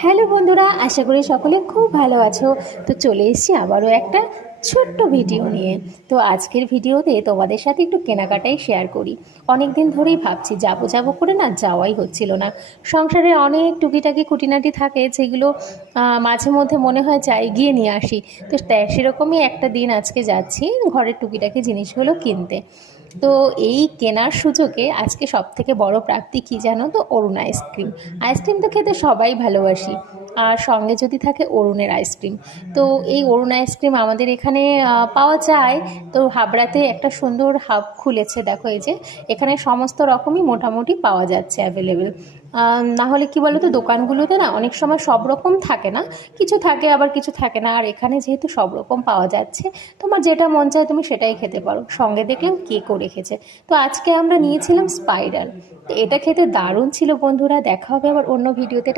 Hello বন্ধুরা, আশা করি সকলে খুব ভালো আছো। তো চলে এসেছি আবারও একটা ছোট্ট ভিডিও নিয়ে। তো আজকের ভিডিওতে তোমাদের সাথে একটু কেনাকাটাই শেয়ার করি। অনেক দিন ধরেই ভাবছি যাবো যাবো করে না যাওয়াই হচ্ছিল না। সংসারে অনেক টুকিটাকি খুঁটিনাটি থাকে যেগুলো মাঝে মধ্যে মনে হয় যাই গিয়ে নিয়ে আসি। তো সেরকমই একটা দিন আজকে যাচ্ছি ঘরের টুকিটাকি জিনিসগুলো কিনতে। তো এই কেনার সুযোগে আজকে সবথেকে বড় প্রাপ্তি কী জানো তো? অরুণ আইসক্রিম। আইসক্রিম তো খেতে সবাই ভালোবাসি, আর সঙ্গে যদি থাকে অরুণের আইসক্রিম। তো এই অরুণ আইসক্রিম আমাদের এখানে পাওয়া যায়। তো হাবড়াতে একটা সুন্দর হাব খুলেছে, দেখো এই যে এখানে সমস্ত রকমই মোটামুটি পাওয়া যাচ্ছে অ্যাভেলেবেল। না হলে কি বলো তো, দোকানগুলোতে না অনেক সময় সব রকম থাকে না, কিছু থাকে আবার কিছু থাকে না। আর এখানে যেহেতু সব রকম পাওয়া যাচ্ছে, তোমার যেটা মন চায় তুমি সেটাই খেতে পারো। সঙ্গে দেখলাম কেকও রেখেছে। তো আজকে আমরা নিয়েছিলাম স্পাইরাল। তো এটা খেতে দারুণ ছিল বন্ধুরা। দেখা হবে আবার অন্য ভিডিওতে।